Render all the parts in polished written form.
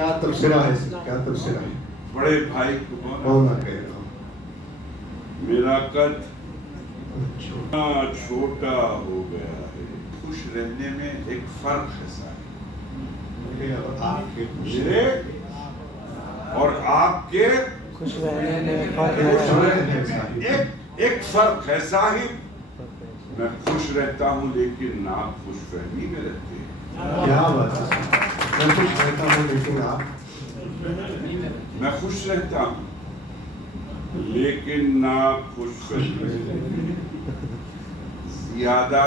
کیا تبصرہ ہے، کیا تبصرہ ہے؟ بڑے بھائی کو مولانا کہہ رہا ہوں، میرا قد چھوٹا ہو گیا ہے. خوش رہنے میں ایک فرق ہے صاحب، میرے اور آپ کے خوش رہنے میں ایک فرق ہے صاحب. میں خوش رہتا ہوں لیکن آپ خوش فہمی میں رہتے ہیں. کیا بات ہے، میں خوش رہتا ہوں لیکن آپ، میں خوش رہتا ہوں لیکن آپ خوش فہمی میں رہتے ہیں. زیادہ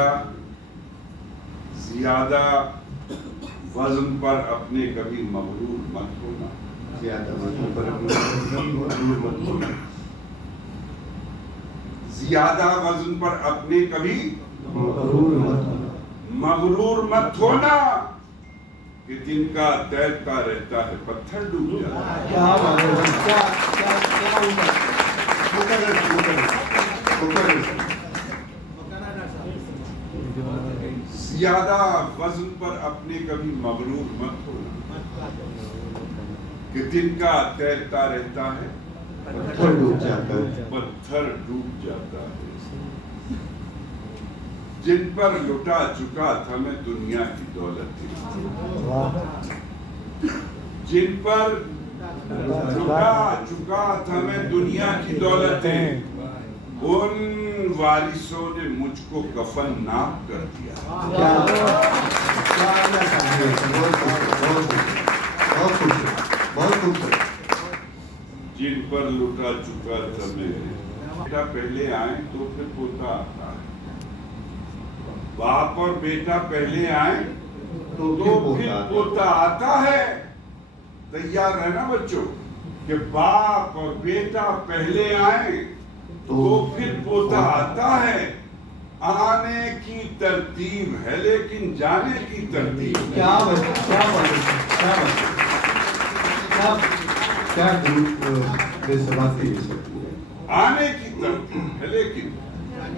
وزن پر اپنے کبھی مغرور مت ہونا. زیادہ وزن پر مغرور مت ہونا. زیادہ وزن پر اپنے کبھی مغرور مت ہونا کہ جن کا تیرتا رہتا ہے پتھر ڈوب جاتا ہے. کیا بات ہے، زیادہ وزن پر اپنے کبھی مغرور مت ہونا کہ جن کا تیرتا رہتا ہے پتھر ڈوب جاتا ہے. پتھر ڈوب جاتا ہے. جن پر لٹا چکا تھا میں دنیا کی دولت تھی، جن پر لٹا چکا تھا میں دنیا کی دولت تھی، ان وارثوں نے مجھ کو کفن ناب کر دیا. جن پر لٹا چکا تھا میں، بیٹا پہلے آئے تو پھر پوتا آتا ہے. باپ اور بیٹا پہلے آئے تو پھر پوتا آتا ہے. تیار رہنا بچوں کہ باپ اور بیٹا پہلے آئے تو پھر پوتا آتا ہے. آنے کی ترتیب ہے لیکن جانے کی ترتیب. کیا بات ہے، کیا بے ثباتی ہو سکتی ہے. آنے کی ترتیب ہے لیکن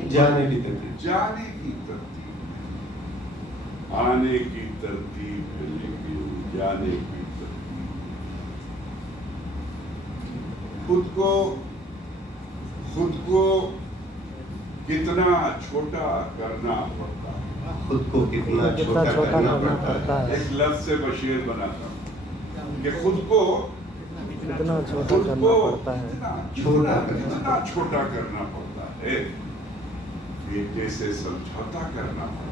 جانے کی ترتیب. جانے کی ترتیب، آنے کی ترتیب ہے لیکن جانے کی ترتیب. خود کو کتنا چھوٹا کرنا پڑتا ہے. خود کو کتنا چھوٹا کرنا پڑتا ہے. ایک لفظ سے بشیر بناتا ہوں کہ خود کو کتنا چھوٹا کرنا پڑتا ہے. کتنا چھوٹا کرنا پڑتا ہے. بیٹے سے سمجھوتا کرنا پڑتا ہے.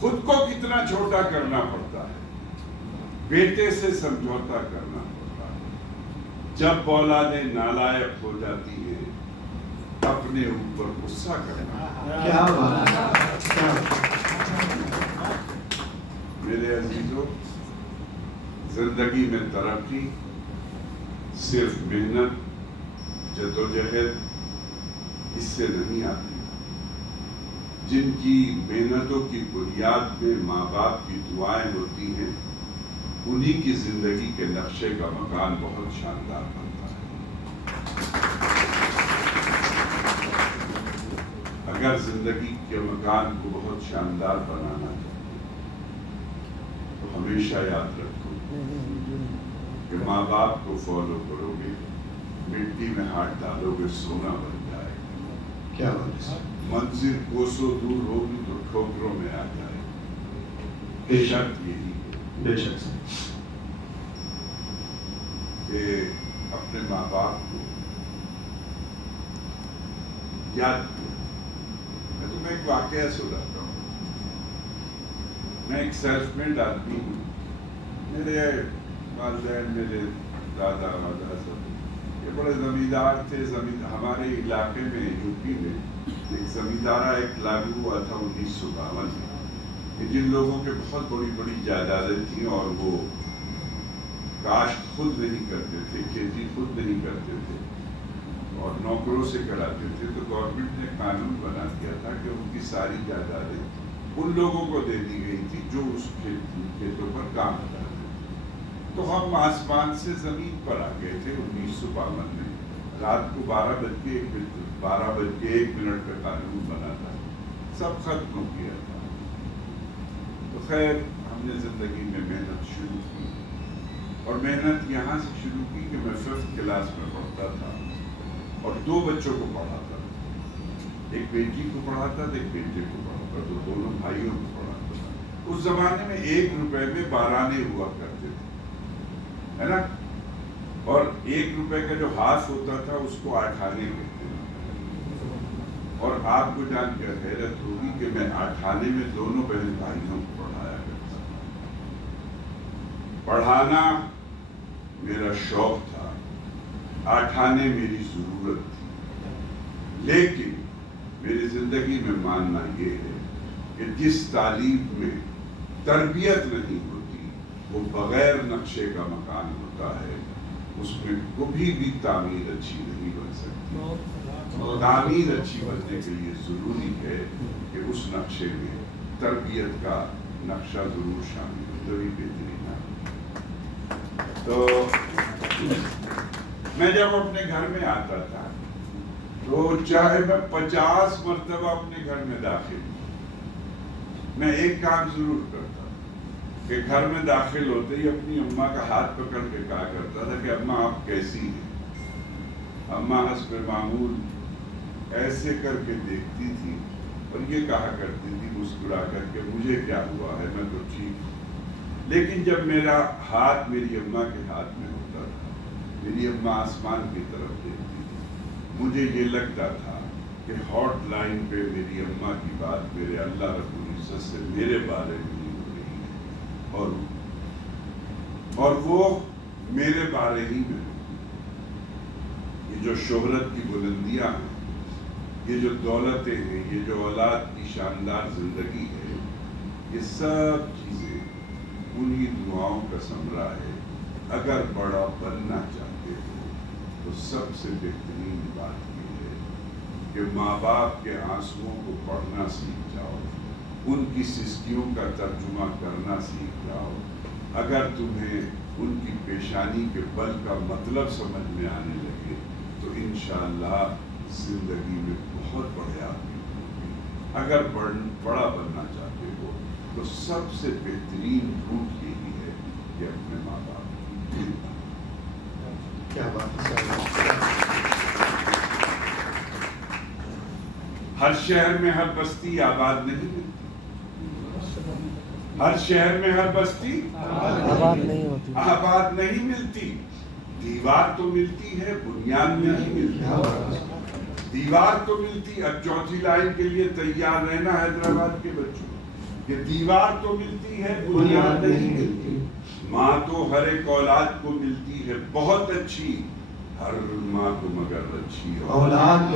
خود کو کتنا چھوٹا کرنا پڑتا ہے، بیٹے سے سمجھوتا کرنا پڑتا ہے. جب اولادیں نالائق ہو جاتی ہیں اپنے اوپر غصہ کرنا. میرے عزیزوں، زندگی میں ترقی صرف محنت جدوجہد اس سے نہیں آتی. جن کی محنتوں کی بنیاد میں ماں باپ کی دعائیں ہوتی ہیں انہی کی زندگی کے نقشے کا مکان بہت شاندار بنتا ہے. اگر زندگی کے مکان کو بہت شاندار بنانا چاہتے تو ہمیشہ یاد رکھو کہ ماں باپ کو فالو کرو گے، مٹی میں ہاتھ ڈالو گے سونا بن جائے گا. کیا بات ہے. منزل کوسوں دور ہوگی تو ٹھوکروں میں آ جائے گا. بے شک یہی ہے، بے شک کہ اپنے ماں باپ کو یاد کرو. میں تمہیں ایک واقعہ سناتا ہوں. میں ایک سیلف میڈ آدمی ہوں. میرے والدین، میرے دادا وادا سب یہ بڑے زمیندار تھے. ہمارے علاقے میں یو پی میں ایک زمیندارہ ایک لاگو ہوا تھا 1952 میں کہ جن لوگوں کے بہت بڑی بڑی جائیدادیں تھیں اور وہ کاشت خود نہیں کرتے تھے، کھیتی خود نہیں کرتے تھے اور نوکروں سے کراتے تھے، تو گورنمنٹ نے قانون بنا دیا تھا کہ ان کی ساری جائیدادیں ان لوگوں کو دے دی گئی تھی جو اس کھیتوں پر کام کرتے تھے. تو ہم آسمان سے زمین پر آ گئے تھے 1952 میں. رات کو 12 بج کے 1 منٹ پہ قانون بنا تھا، سب ختم ہو گیا تھا. تو خیر ہم نے زندگی میں محنت شروع کی اور محنت یہاں سے شروع کی کہ میں 5th کلاس میں پڑھتا تھا اور 2 بچوں کو پڑھاتا تھا، ایک بیٹی کو پڑھاتا تھا، ایک بیٹے کو پڑھاتا تھا، تو دونوں بھائیوں کو پڑھاتا تھا۔ اس زمانے میں 1 روپے میں 12 آنے ہوا کرتے تھے، ہے نا، اور 1 روپے کا جو ہاتھ ہوتا تھا اس کو 8 آنے کہتے ہیں۔ اور آپ کو جان کے حیرت ہوگی کہ میں 8 آنے میں دونوں بہن بھائیوں کو پڑھایا کرتا تھا۔ پڑھانا میرا شوق تھا، 8 آنے میری ضرورت تھی، لیکن میری زندگی میں ماننا یہ ہے کہ جس تعلیم میں تربیت نہیں ہوتی وہ بغیر نقشے کا مکان ہوتا ہے، اس میں کبھی بھی تعمیر اچھی نہیں بن سکتی۔ تعمیر اچھی بننے کے لیے ضروری ہے کہ اس نقشے میں تربیت کا نقشہ ضرور شامل ہو، تبھی بہترین ہے۔ تو میں جب اپنے گھر میں آتا تھا تو چاہے میں 50 مرتبہ اپنے گھر میں داخل ہوں، میں ایک کام ضرور کرتا کہ گھر میں داخل ہوتے ہی اپنی اماں کا ہاتھ پکڑ کے کہا کرتا تھا کہ اماں آپ کیسی ہیں؟ اماں حسب معمول ایسے کر کے دیکھتی تھی اور یہ کہا کرتی تھی مسکرا کر کے مجھے کیا ہوا ہے، میں تو ٹھیک ہوں۔ لیکن جب میرا ہاتھ میری اماں کے ہاتھ میں ہوتا تھا، میری اماں آسمان کی طرف دیکھتی تھی، مجھے یہ لگتا تھا کہ ہاٹ لائن پہ میری اماں کی بات میرے اللہ رب العزت سے میرے بارے میں ہی ہو رہی ہے، اور وہ میرے بارے ہی میں۔ یہ جو شہرت کی بلندیاں ہیں، یہ جو دولتیں ہیں، یہ جو اولاد کی شاندار زندگی ہے، یہ سب چیزیں انہی دعاؤں کا ثمرہ ہے۔ اگر بڑا بننا چاہتے ہو تو سب سے بہترین بات یہ ہے کہ ماں باپ کے آنسوؤں کو پڑھنا سیکھ جاؤ، ان کی سسکیوں کا ترجمہ کرنا سیکھ جاؤ۔ اگر تمہیں ان کی پیشانی کے بل کا مطلب سمجھ میں آنے لگے تو انشاءاللہ زندگی میں بہت بڑے آدمی ہوگی۔ اگر بڑا بننا چاہتے ہو تو سب سے بہترین روٹ یہی ہے کہ اپنے ماں باپ کی کیا بات ہے۔ ہر شہر میں ہر بستی آباد نہیں ملتی، ہر شہر میں ہر بستی آباد نہیں ہوتی، آباد نہیں ملتی۔ دیوار تو ملتی ہے، بنیاد نہیں ملتی۔ دیوار تو ملتی، اب 4تھی لائن کے لیے تیار رہنا حیدرآباد کے بچوں، کہ دیوار تو ملتی ہے، بنیاد نہیں ملتی۔ ماں تو ہر ایک اولاد کو ملتی ہے بہت اچھی، ہر ماں کو مگر اچھی اولاد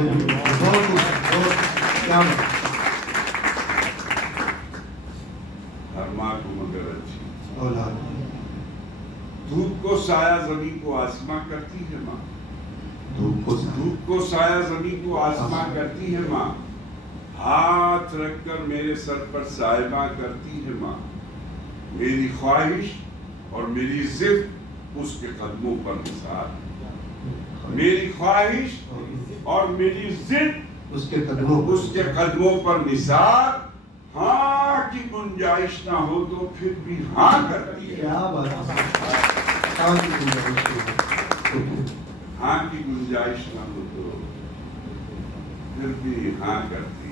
کیا ہر ماں کو مگر اچھی اولاد۔ دھوپ کو سایہ زمین کو آسماں کرتی ہے ماں، دھوپ کو سایہ زمین کو آسماں کرتی ہے ماں، ہاتھ رکھ کر میرے سر پر صاحبہ کرتی ہے ماں۔ میری خواہش اور میری ضد اس کے قدموں پر نثار، میری خواہش اور میری ضد اس کے قدموں پر نثار۔ ہاں کی گنجائش نہ ہو تو پھر بھی ہاں کرتی ہے، کیا بات ہے۔ ہاں کی گنجائش نہ ہو تو پھر بھی ہاں کرتی